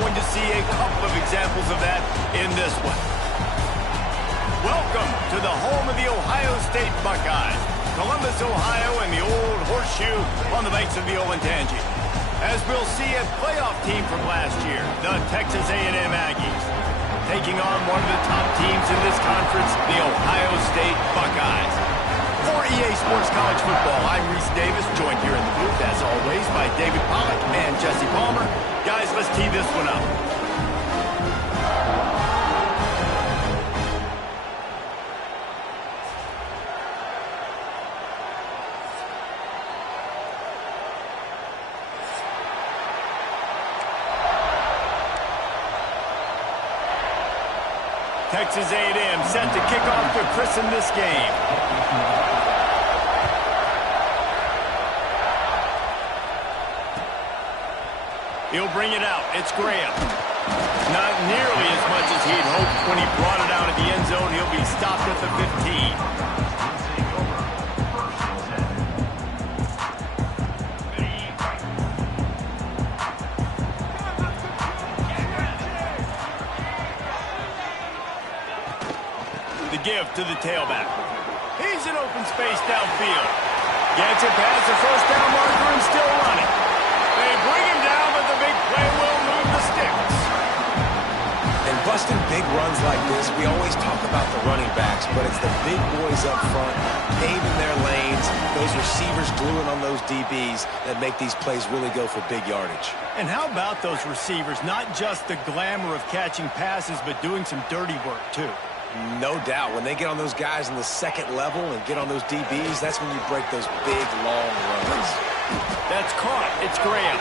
going to see a couple of examples of that in this one. Welcome to the home of the Ohio State Buckeyes, Columbus, Ohio, and the old horseshoe on the banks of the Olentangy. As we'll see a playoff team from last year, the Texas A&M Aggies, taking on one of the top teams in this conference, the Ohio State Buckeyes. For EA Sports College Football, I'm Reese Davis, joined here in the booth, as always, by David Pollack and Jesse Palmer. Guys, let's tee this one up. Texas A&M set to kick off to christen this game. He'll bring it out. It's Graham. Not nearly as much as he'd hoped when he brought it out of the end zone. He'll be stopped at the 15. Give to the tailback. He's in open space downfield. Gets it past the first down marker and still running. They bring him down, but the big play will move the sticks. And busting big runs like this, we always talk about the running backs, but it's the big boys up front, paving their lanes, those receivers gluing on those DBs that make these plays really go for big yardage. And how about those receivers? Not just the glamour of catching passes, but doing some dirty work, too. No doubt. When they get on those guys in the second level and get on those DBs, that's when you break those big, long runs. That's caught. It's Graham.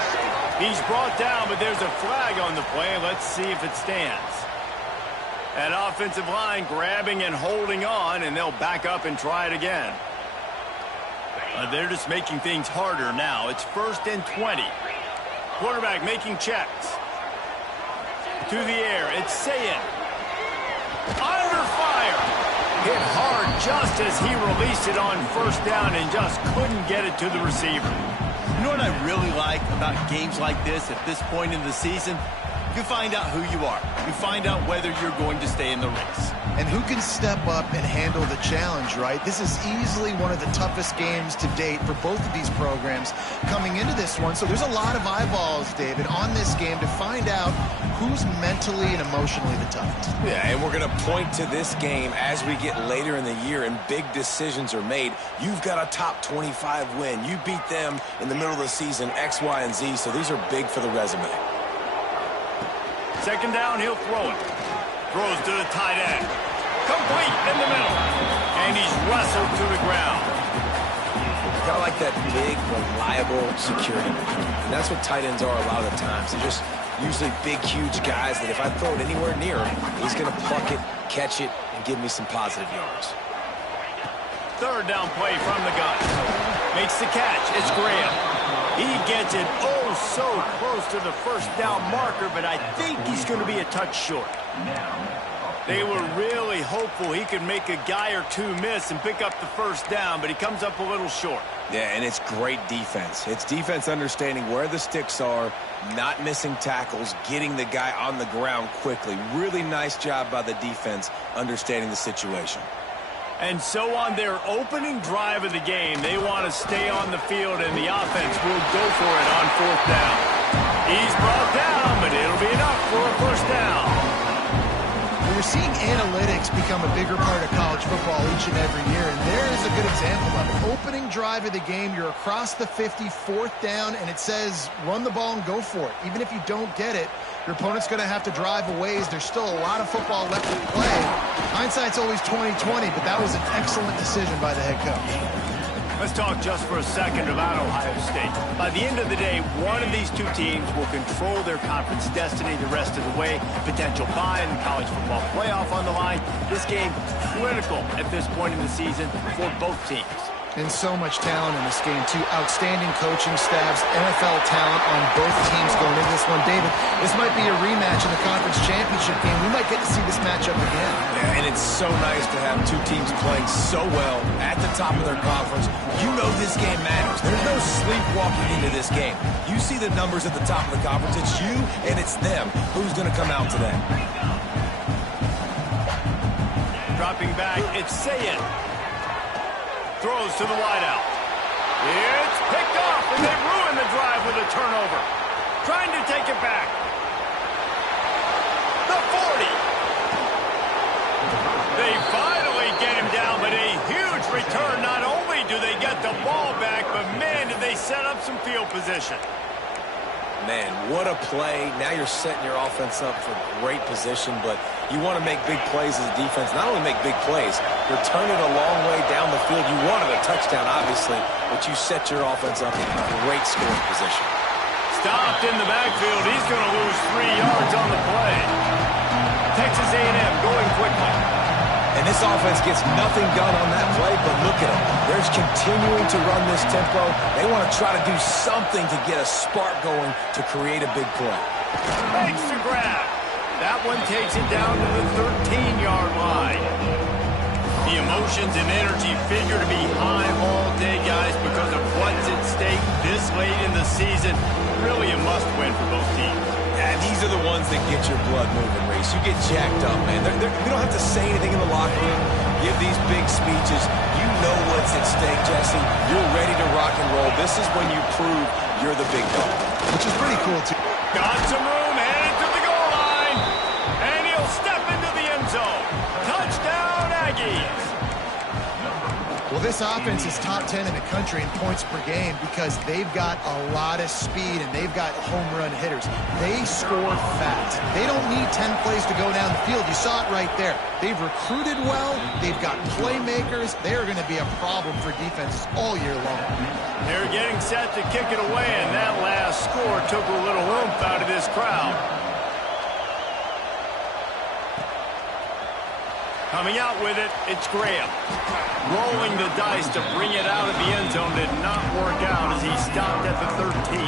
He's brought down, but there's a flag on the play. Let's see if it stands. That offensive line grabbing and holding on, and they'll back up and try it again. They're just making things harder now. It's 1st and 20. Quarterback making checks. To the air. It's Sayin. Under fire. Hit hard just as he released it on first down and just couldn't get it to the receiver. You know what I really like about games like this at this point in the season? You find out who you are. You find out whether you're going to stay in the race. And who can step up and handle the challenge, right? This is easily one of the toughest games to date for both of these programs coming into this one. So there's a lot of eyeballs, David, on this game to find out who's mentally and emotionally the toughest. Yeah, and we're going to point to this game as we get later in the year and big decisions are made. You've got a top 25 win. You beat them in the middle of the season, X, Y, and Z, so these are big for the resume. Second down, he'll throw it. Throws to the tight end. Complete in the middle. And he's wrestled to the ground. Kind of like that big, reliable security. And that's what tight ends are a lot of the times. They're just usually big, huge guys that if I throw it anywhere near him, he's going to pluck it, catch it, and give me some positive yards. Third down play from the gun. Makes the catch. It's Graham. He gets it so close to the first down marker, but I think he's going to be a touch short. They were really hopeful he could make a guy or two miss and pick up the first down, but he comes up a little short. Yeah, and it's great defense. It's defense understanding where the sticks are, not missing tackles, getting the guy on the ground quickly. Really nice job by the defense understanding the situation. And so on their opening drive of the game, they want to stay on the field, and the offense will go for it on 4th down. He's brought down, but it'll be enough for a first down. We're seeing analytics become a bigger part of college football each and every year, and there is a good example of it. Opening drive of the game, you're across the 50, 4th down, and it says run the ball and go for it. Even if you don't get it, your opponent's going to have to drive a ways. There's still a lot of football left to play. Hindsight's always 20/20, but that was an excellent decision by the head coach. Let's talk just for a second about Ohio State. By the end of the day, one of these two teams will control their conference destiny the rest of the way. Potential bye in the college football playoff on the line. This game critical at this point in the season for both teams. And so much talent in this game, too. Outstanding coaching staffs, NFL talent on both teams going into this one. David, this might be a rematch in the conference championship game. We might get to see this matchup again. Yeah, and it's so nice to have two teams playing so well at the top of their conference. You know this game matters. There's no sleepwalking into this game. You see the numbers at the top of the conference. It's you and it's them. Who's going to come out today? Dropping back, it's Sayin. Throws to the wideout. It's picked off, and they ruin the drive with a turnover. Trying to take it back. The 40. They finally get him down, but a huge return. Not only do they get the ball back, but, man, did they set up some field position. Man, what a play. Now you're setting your offense up for great position, but you want to make big plays as a defense. Not only make big plays, return it a long way down the field. You wanted a touchdown, obviously, but you set your offense up in great scoring position. Stopped in the backfield. He's going to lose 3 yards on the play. Texas A&M going quickly. And this offense gets nothing done on that play, but look at them. They're continuing to run this tempo. They want to try to do something to get a spark going to create a big play. Makes the grab. That one takes it down to the 13-yard line. The emotions and energy figure to be high all day, guys, because of what's at stake this late in the season. Really a must-win for both teams. Yeah, these are the ones that get your blood moving, Reese. You get jacked up, man. We don't have to say anything in the locker room, give these big speeches. You know what's at stake, Jesse. You're ready to rock and roll. This is when you prove you're the big dog. Which is pretty cool, too. Got some room, headed to the goal line. And he'll step into the end zone. Touchdown, Aggies. Well, this offense is top 10 in the country in points per game because they've got a lot of speed and they've got home run hitters. They score fast. They don't need 10 plays to go down the field. You saw it right there. They've recruited well. They've got playmakers. They're going to be a problem for defenses all year long. They're getting set to kick it away, and that last score took a little oomph out of this crowd. Coming out with it, it's Graham. Rolling the dice to bring it out of the end zone did not work out as he stopped at the 13.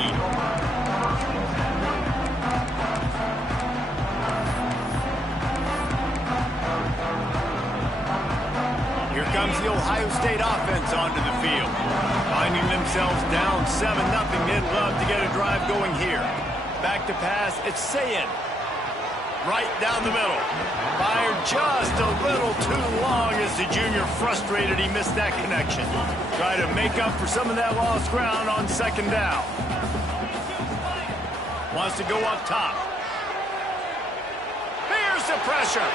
Here comes the Ohio State offense onto the field. Finding themselves down 7-0, they'd love to get a drive going here. Back to pass, it's Sayin. Right down the middle. Fired just a little too long as the junior frustrated he missed that connection. Try to make up for some of that lost ground on second down. Wants to go up top. Here's the pressure.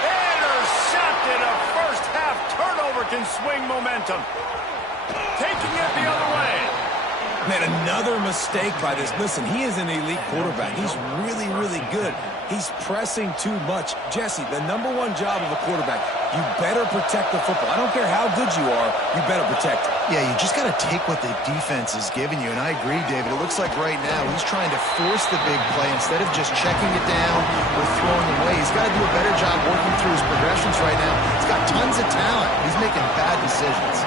Intercepted. A first half turnover can swing momentum. Taking it the other way. Man, another mistake by this. Listen, he is an elite quarterback. He's really, really good. He's pressing too much. Jesse, the #1 job of a quarterback, you better protect the football. I don't care how good you are, you better protect it. Yeah, you just got to take what the defense is giving you, and I agree, David. It looks like right now he's trying to force the big play instead of just checking it down or throwing away. He's got to do a better job working through his progressions right now. He's got tons of talent. He's making bad decisions.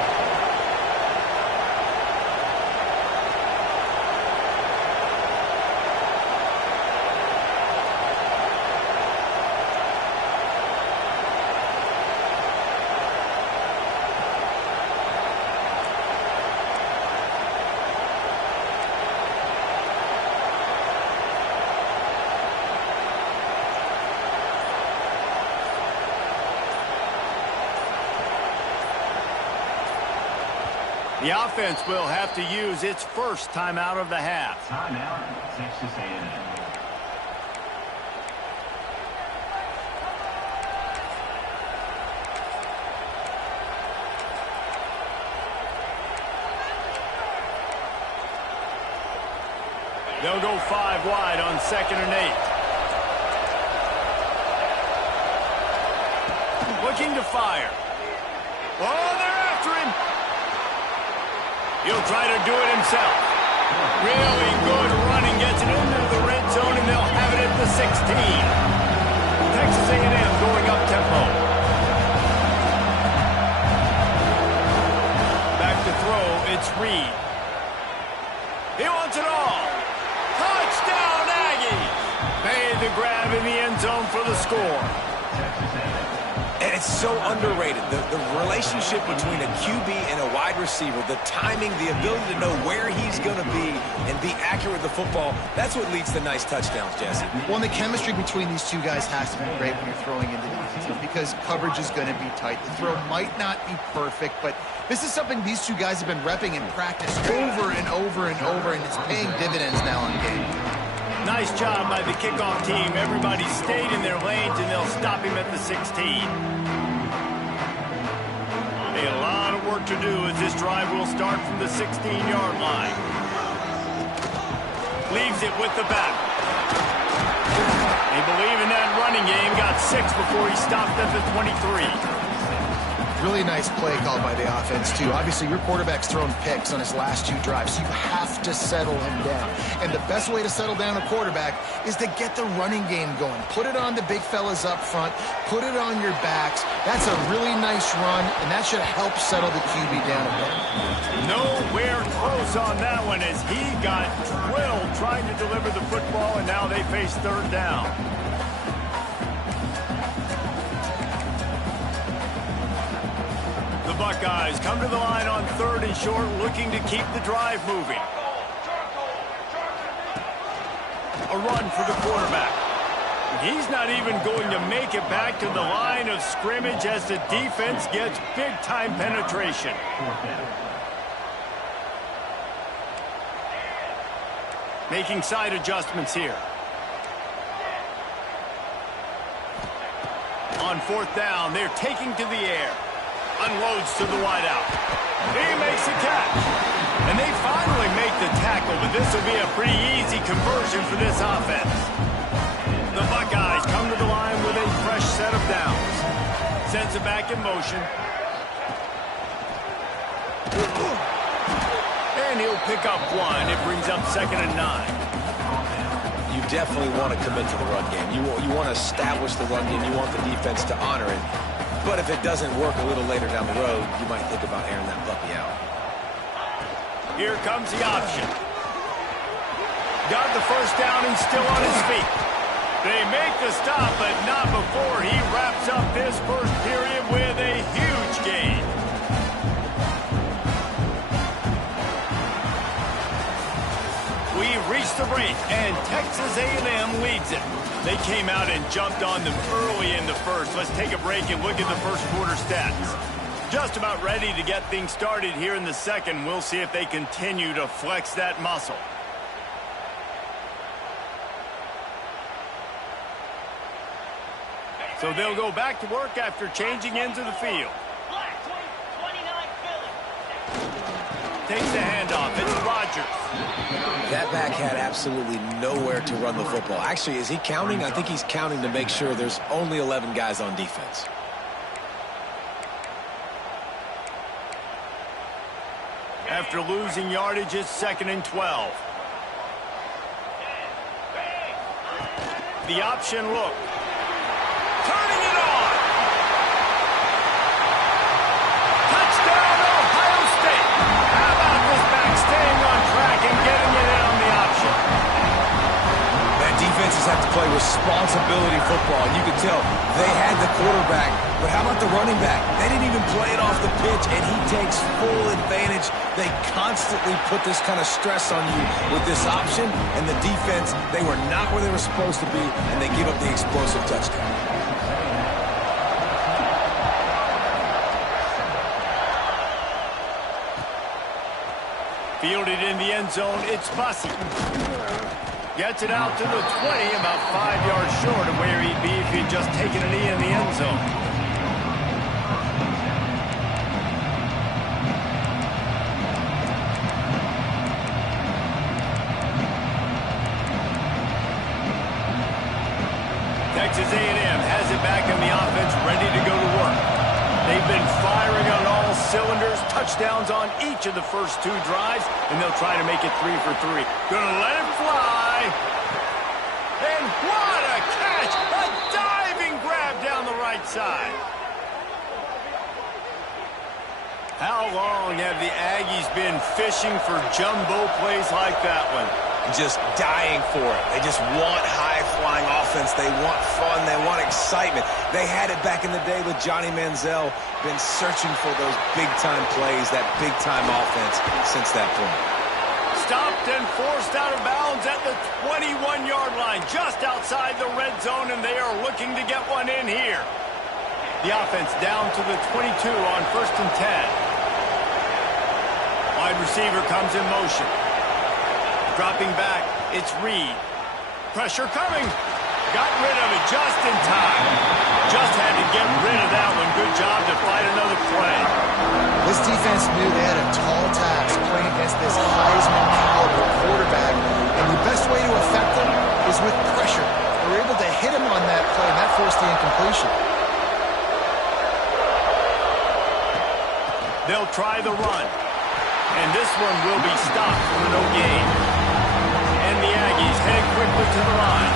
The offense will have to use its first timeout of the half. Timeout, Texas A&M. They'll go 5 wide on 2nd and 8. Looking to fire. Oh, they're after him. He'll try to do it himself. Really good running, gets it into the red zone, and they'll have it at the 16. Texas A&M going up tempo. end zone for the score. And it's so underrated. The relationship between a QB and a wide receiver, the timing, the ability to know where he's going to be and be accurate with the football, that's what leads to nice touchdowns, Jesse. Well, and the chemistry between these two guys has to be great when you're throwing into the end zone because coverage is going to be tight. The throw might not be perfect, but this is something these two guys have been repping in practice over and over and over, and it's paying dividends now on game. Nice job by the kickoff team. Everybody stayed in their lanes, and they'll stop him at the 16. A lot of work to do as this drive will start from the 16-yard line. Leaves it with the back. They believe in that running game. Got 6 before he stopped at the 23. Really nice play called by the offense, too. Obviously, your quarterback's thrown picks on his last 2 drives, so you have to settle him down. And the best way to settle down a quarterback is to get the running game going. Put it on the big fellas up front. Put it on your backs. That's a really nice run, and that should help settle the QB down a bit. Nowhere close on that one as he got drilled trying to deliver the football, and now they face third down. Buckeyes come to the line on 3rd and short, looking to keep the drive moving. A run for the quarterback. He's not even going to make it back to the line of scrimmage as the defense gets big-time penetration. Making side adjustments here. On 4th down, they're taking to the air. Unloads to the wideout. He makes a catch. And they finally make the tackle, but this will be a pretty easy conversion for this offense. The Buckeyes come to the line with a fresh set of downs. Sends it back in motion. And he'll pick up 1. It brings up 2nd and 9. You definitely want to commit to the run game. You want to establish the run game. You want the defense to honor it. But if it doesn't work a little later down the road, you might think about airing that puppy out. Here comes the option. Got the first down and still on his feet. They make the stop, but not before he wraps up this first period with a huge gain. We reach the break, and Texas A&M leads it. They came out and jumped on them early in the first. Let's take a break and look at the first quarter stats. Just about ready to get things started here in the second. We'll see if they continue to flex that muscle. So they'll go back to work after changing into the field. Takes the handoff. It's Rodgers. That back had absolutely nowhere to run the football. Actually, is he counting? I think he's counting to make sure there's only 11 guys on defense. After losing yardage, it's 2nd and 12. The option look. Turning it on. Touchdown, Ohio State. How about this back staying on track and getting it in on the option? That defenses have to play responsibility football, and you can tell they had the quarterback, but how about the running back? They didn't even play it off the pitch, and he takes full advantage. They constantly put this kind of stress on you with this option, and the defense, they were not where they were supposed to be, and they give up the explosive touchdown. Fielded in the end zone, it's Bussey. Gets it out to the 20, about 5 yards short of where he'd be if he'd just taken a knee in the end zone. Texas A&M has it back in the offense, ready to go to work. They've been firing on all cylinders, touchdowns on each of the first 2 drives, and they'll try to make it 3 for 3. Gonna let it fly. And what a catch! A diving grab down the right side. How long have the Aggies been fishing for jumbo plays like that one? Just dying for it. They just want high high-flying offense. They want fun. They want excitement. They had it back in the day with Johnny Manziel. Been searching for those big-time plays, that big-time offense since that point. Stopped and forced out of bounds at the 21-yard line, just outside the red zone, and they are looking to get one in here. The offense down to the 22 on 1st and 10. Wide receiver comes in motion. Dropping back, it's Reed. Pressure coming. Got rid of it just in time. Just had to get rid of that one. Good job to fight another play. This defense knew they had a tall task playing against this Heisman-caliber quarterback, and the best way to affect them is with pressure. They were able to hit him on that play, and that forced the incompletion. They'll try the run, and this one will be stopped for no gain. And the Aggies head quickly to the line.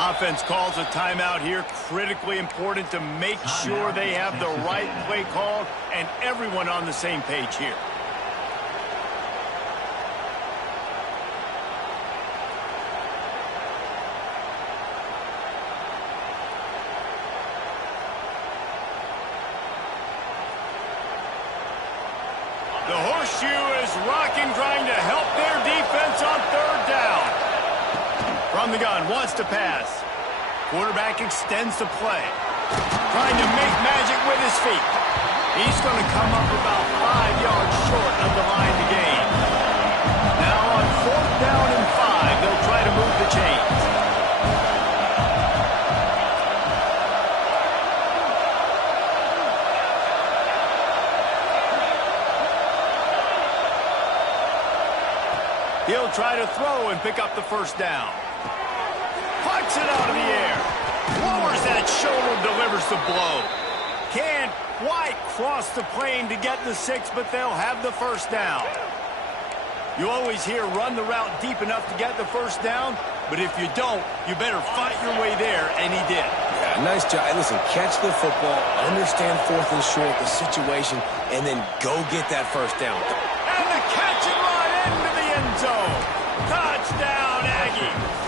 Offense calls a timeout here. Critically important to make sure they have the right play called and everyone on the same page here. The horseshoe is rocking, trying to help their defense on 3rd down. From the gun, wants to pass. Quarterback extends the play. Trying to make magic with his feet. He's going to come up about 5 yards short of the line to gain. Now on 4th down and 5, they'll try to move the chains. He'll try to throw and pick up the 1st down. Pucks it out of the air. Lowers that shoulder, delivers the blow. Can't quite cross the plane to get the 6, but they'll have the 1st down. You always hear run the route deep enough to get the 1st down, but if you don't, you better fight your way there, and he did. Yeah, nice job. Listen, catch the football, understand 4th and short, the situation, and then go get that 1st down. And the catch and run into the end zone. Touchdown, Aggies.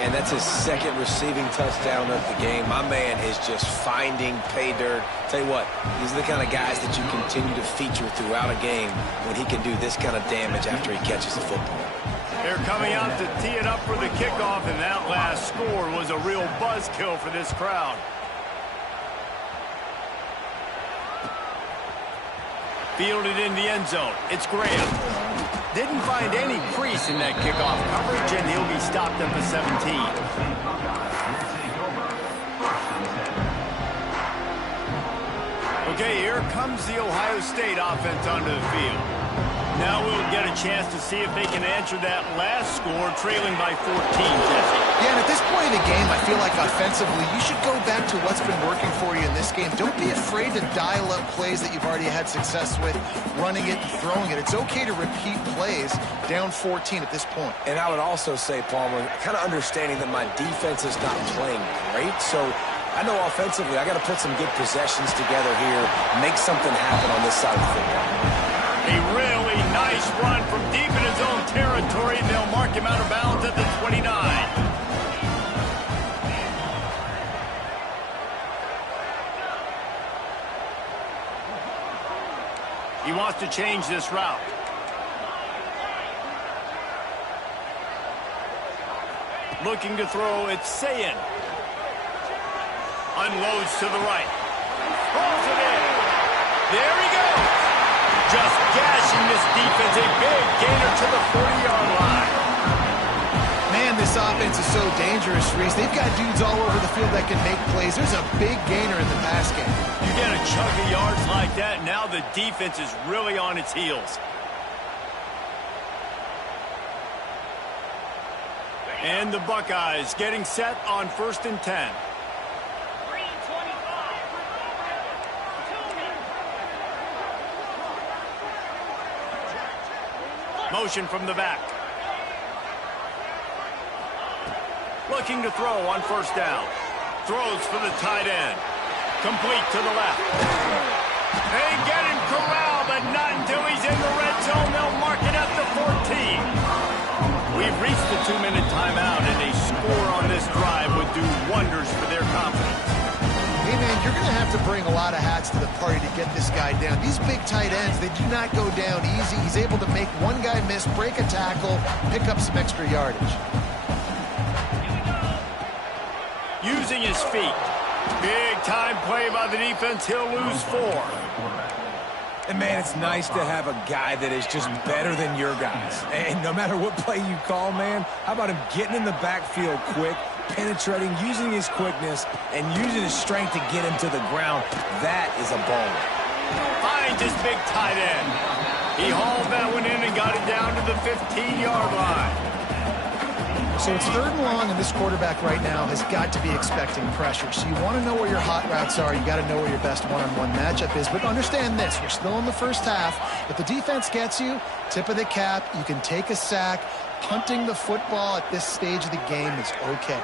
And that's his 2nd receiving touchdown of the game. My man is just finding pay dirt. Tell you what, these are the kind of guys that you continue to feature throughout a game when he can do this kind of damage after he catches the football. They're coming out to tee it up for the kickoff, and that last score was a real buzzkill for this crowd. Fielded in the end zone. It's Graham. Didn't find any crease in that kickoff coverage, and he'll be stopped at the 17. Okay, here comes the Ohio State offense onto the field. Now we'll get a chance to see if they can answer that last score, trailing by 14, Jesse. Yeah, and at this point in the game, I feel like offensively, you should go back to what's been working for you in this game. Don't be afraid to dial up plays that you've already had success with, running it and throwing it. It's okay to repeat plays down 14 at this point. And I would also say, Palmer, kind of understanding that my defense is not playing great, so I know offensively I got to put some good possessions together here, make something happen on this side of the football. A really nice run from deep in his own territory. They'll mark him out of bounds at the 29. He wants to change this route. Looking to throw, it's Sayin. Unloads to the right. Pulls it in. There he goes. Just gashing this defense. A big gainer to the 40-yard line. Man, this offense is so dangerous, Reese. They've got dudes all over the field that can make plays. There's a big gainer in the pass game. You get a chunk of yards like that, now the defense is really on its heels. And the Buckeyes getting set on 1st and 10. Motion from the back. Looking to throw on 1st down. Throws for the tight end. Complete to the left. They get him corralled, but not until he's in the red zone. They'll mark it at the 14. We've reached the 2-minute timeout, and a score on this drive would do wonders for their confidence. Hey, man, you're going to have to bring a lot of hats to the party to get this guy down. These big tight ends, they do not go down easy. He's able to make one guy miss, break a tackle, pick up some extra yardage. Using his feet. Big time play by the defense. He'll lose 4. And, man, it's nice to have a guy that is just better than your guys. And no matter what play you call, man, how about him getting in the backfield quick, penetrating, using his quickness, and using his strength to get him to the ground. That is a ball. Finds his big tight end. He hauled that one in and got it down to the 15-yard line. So it's 3rd and long, and this quarterback right now has got to be expecting pressure. So you want to know where your hot routes are. You got to know where your best one-on-one matchup is. But understand this, we're still in the first half. If the defense gets you, tip of the cap, you can take a sack. Punting the football at this stage of the game is okay.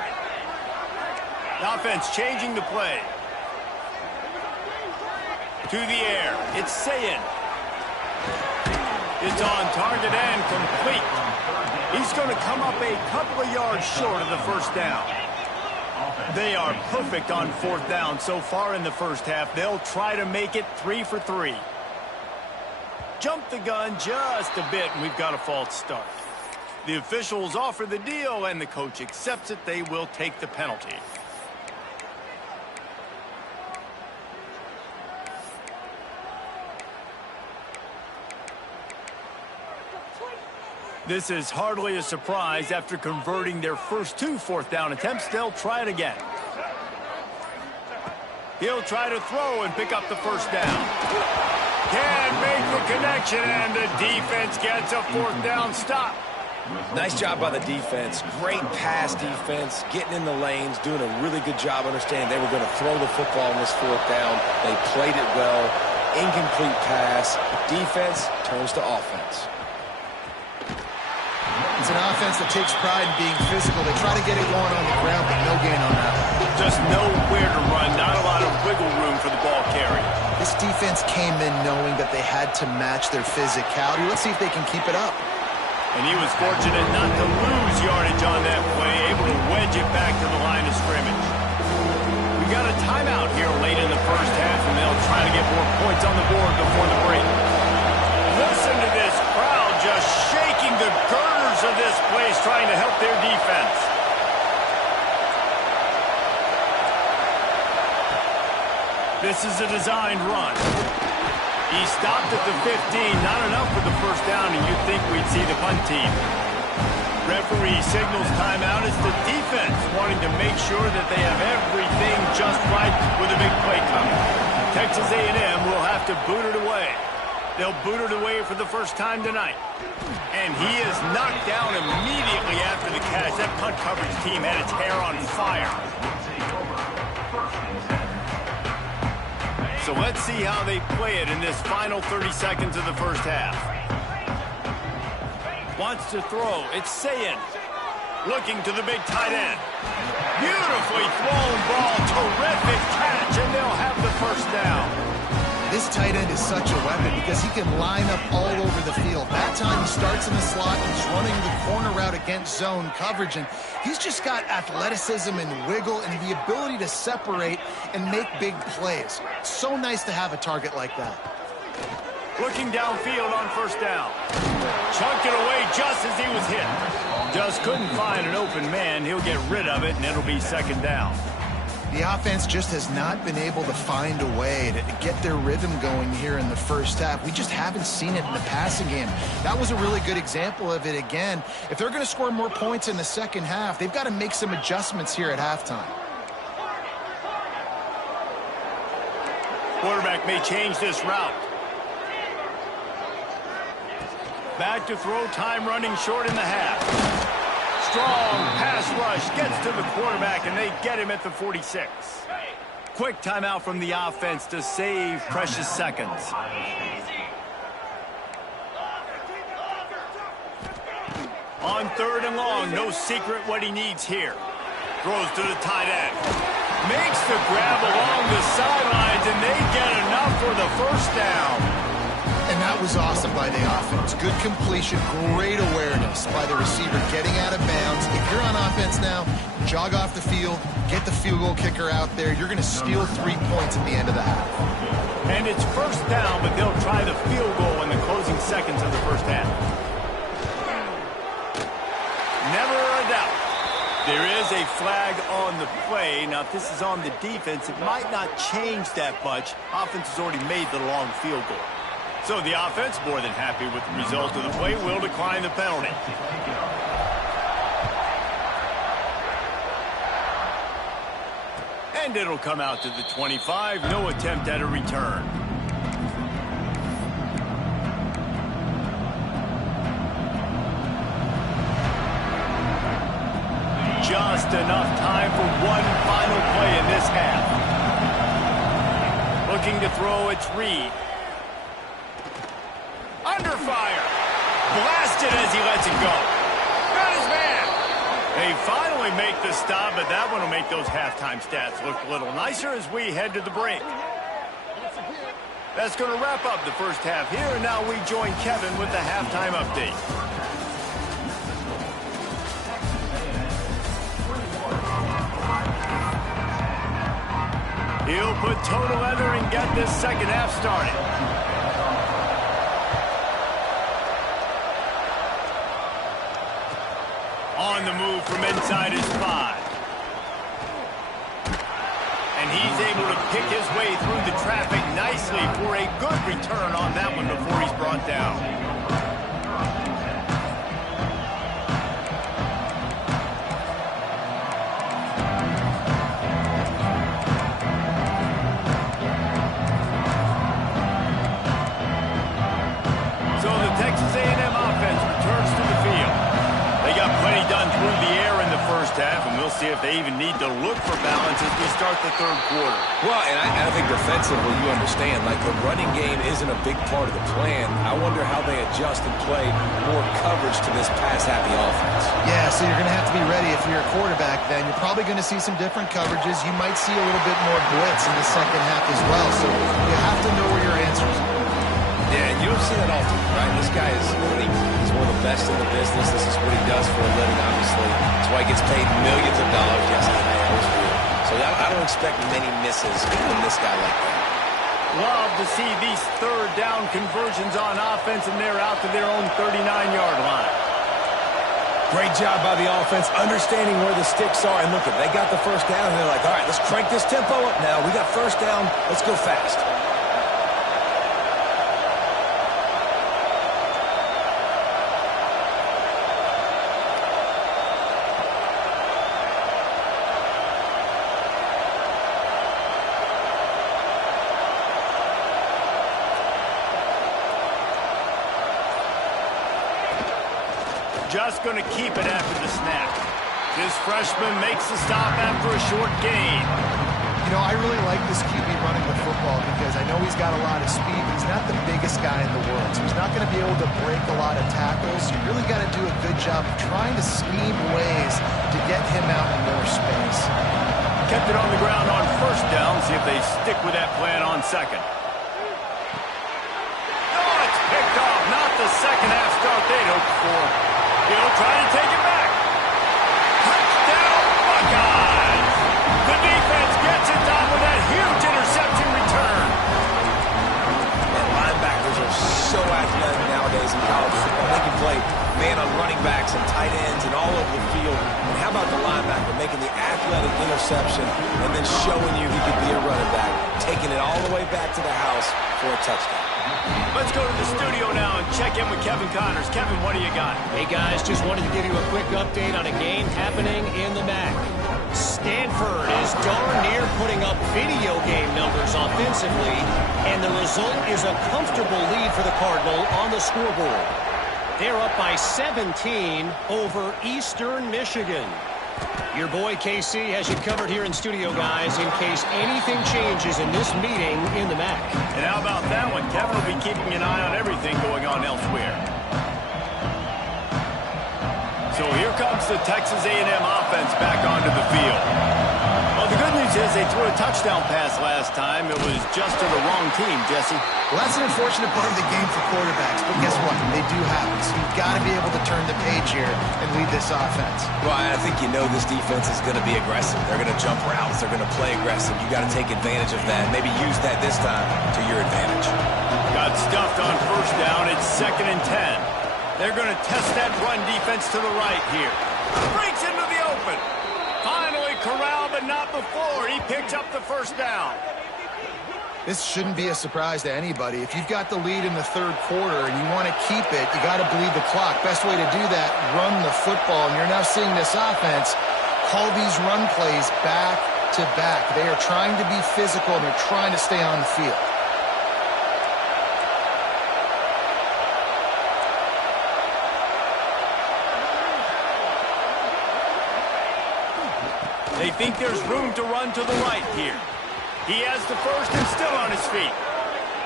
The offense changing the play. To the air. It's Sayin. It's on target and complete. He's going to come up a couple of yards short of the 1st down. They are perfect on 4th down so far in the first half. They'll try to make it 3 for 3. Jump the gun just a bit, and we've got a false start. The officials offer the deal, and the coach accepts it. They will take the penalty. This is hardly a surprise. After converting their first 2 4th down attempts, they'll try it again. He'll try to throw and pick up the 1st down. Can't make the connection, and the defense gets a 4th down stop. Nice job by the defense. Great pass defense, getting in the lanes, doing a really good job understanding they were going to throw the football on this 4th down. They played it well. Incomplete pass. Defense turns to offense. It's an offense that takes pride in being physical. They try to get it going on the ground, but no gain on that. Just nowhere to run. Not a lot of wiggle room for the ball carrier. This defense came in knowing that they had to match their physicality. Let's see if they can keep it up. And he was fortunate not to lose yardage on that play, able to wedge it back to the line of scrimmage. We got a timeout here late in the first half, and they'll try to get more points on the board before the break. Listen to this crowd just shaking the girders of this place, trying to help their defense. This is a designed run. He stopped at the 15, not enough for the 1st down, and you'd think we'd see the punt team. Referee signals timeout. It's the defense wanting to make sure that they have everything just right with a big play coming. Texas A&M will have to boot it away. They'll boot it away for the first time tonight. And he is knocked down immediately after the catch. That punt coverage team had its hair on fire. So let's see how they play it in this final 30 seconds of the first half. Wants to throw. It's Sayin. Looking to the big tight end. Beautifully thrown ball. Terrific catch, and they'll have the 1st down. This tight end is such a weapon because he can line up all over the field. That time he starts in the slot. He's running the corner route against zone coverage, and he's just got athleticism and wiggle and the ability to separate and make big plays. It's so nice to have a target like that. Looking downfield on 1st down. Chunked it away just as he was hit. Just couldn't find an open man. He'll get rid of it, and it'll be 2nd down. The offense just has not been able to find a way to get their rhythm going here in the first half. We just haven't seen it in the passing game. That was a really good example of it again. If they're going to score more points in the second half, they've got to make some adjustments here at halftime. Quarterback may change this route. Back to throw, time running short in the half. Strong pass rush gets to the quarterback, and they get him at the 46. Quick timeout from the offense to save precious seconds. On 3rd and long, no secret what he needs here. Throws to the tight end. Makes the grab along the sidelines, and they get enough for the first down. And that was awesome by the offense. Good completion, great awareness by the receiver getting out of bounds. If you're on offense now, jog off the field, get the field goal kicker out there. You're going to steal 3 points at the end of the half. And it's first down, but they'll try the field goal in the closing seconds of the first half. Never a doubt. There is a flag on the play. Now, if this is on the defense, it might not change that much. Offense has already made the long field goal. So the offense, more than happy with the result of the play, will decline the penalty. And it'll come out to the 25. No attempt at a return. Just enough time for one final play in this half. Looking to throw, it's Reed. Under fire. Blasted as he lets it go. Got his man. They finally make the stop, but that one will make those halftime stats look a little nicer as we head to the break. That's going to wrap up the first half here, and now we join Kevin with the halftime update. He'll put toe to leather and get this second half started. On the move from inside his 5. And he's able to pick his way through the traffic nicely for a good return on that one before he's brought down. So the Texas A&M offense returns to the field. They got plenty done through the air in the first half, and we'll see if they even need to look for balance as we start the third quarter. Well, and I think defensively, you understand, like the running game isn't a big part of the plan. I wonder how they adjust and play more coverage to this pass-happy offense. Yeah, so you're going to have to be ready if you're a quarterback then. You're probably going to see some different coverages. You might see a little bit more blitz in the second half as well, so you have to know where your answers are. Yeah, and you don't see that often, right? This guy is elite. He's one of the best in the business. This is what he does for a living, obviously. That's why he gets paid millions of dollars. Yes, I always do. So I don't expect many misses from this guy like that. Love to see these third down conversions on offense, and they're out to their own 39-yard line. Great job by the offense, understanding where the sticks are. And look, they got the first down, and they're like, all right, let's crank this tempo up now. We got first down. Let's go fast. Just going to keep it after the snap. This freshman makes the stop after a short gain. You know, I really like this QB running the football because I know he's got a lot of speed. He's not the biggest guy in the world, so he's not going to be able to break a lot of tackles. You really got to do a good job of trying to scheme ways to get him out in more space. Kept it on the ground on first down. See if they stick with that plan on second. Oh, it's picked off. Not the second half start they'd hoped for. He'll try to take it back. Touchdown, Buckeyes! The defense gets it done with that huge interception return. And linebackers are so athletic nowadays in college football. They can play man on running backs and tight ends and all over the field. And how about the linebacker making the athletic interception and then showing you he could be a running back, taking it all the way back to the house for a touchdown. Let's go to the studio now and check in with Kevin Connors. Kevin, what do you got? Hey, guys, just wanted to give you a quick update on a game happening in the MAC. Stanford is darn near putting up video game numbers offensively, and the result is a comfortable lead for the Cardinal on the scoreboard. They're up by 17 over Eastern Michigan. Your boy KC has you covered here in studio, guys, in case anything changes in this meeting in the MAC. And how about that one? Kevin will be keeping an eye on everything going on elsewhere. So here comes the Texas A&M offense back onto the field. Well, the good news is they threw a touchdown pass last time. It was just to the wrong team, Jesse. Well, that's an unfortunate part of the game for quarterbacks, but guess what? They do happen, so you've got to be able to turn the page here and lead this offense. Well, I think you know this defense is going to be aggressive. They're going to jump routes. They're going to play aggressive. You got to take advantage of that. Maybe use that this time to your advantage. Got stuffed on first down. It's 2nd and 10. They're going to test that run defense to the right here. Breaks into the open. Finally corralled, but not before. He picks up the first down. This shouldn't be a surprise to anybody. If you've got the lead in the third quarter and you want to keep it, you got to bleed the clock. Best way to do that, run the football. And you're now seeing this offense call these run plays back to back. They are trying to be physical, and they're trying to stay on the field. They think there's room to run to the right here. He has the first and still on his feet.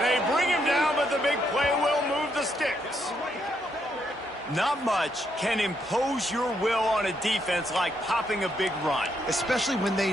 They bring him down, but the big play will move the sticks. Not much can impose your will on a defense like popping a big run. Especially when they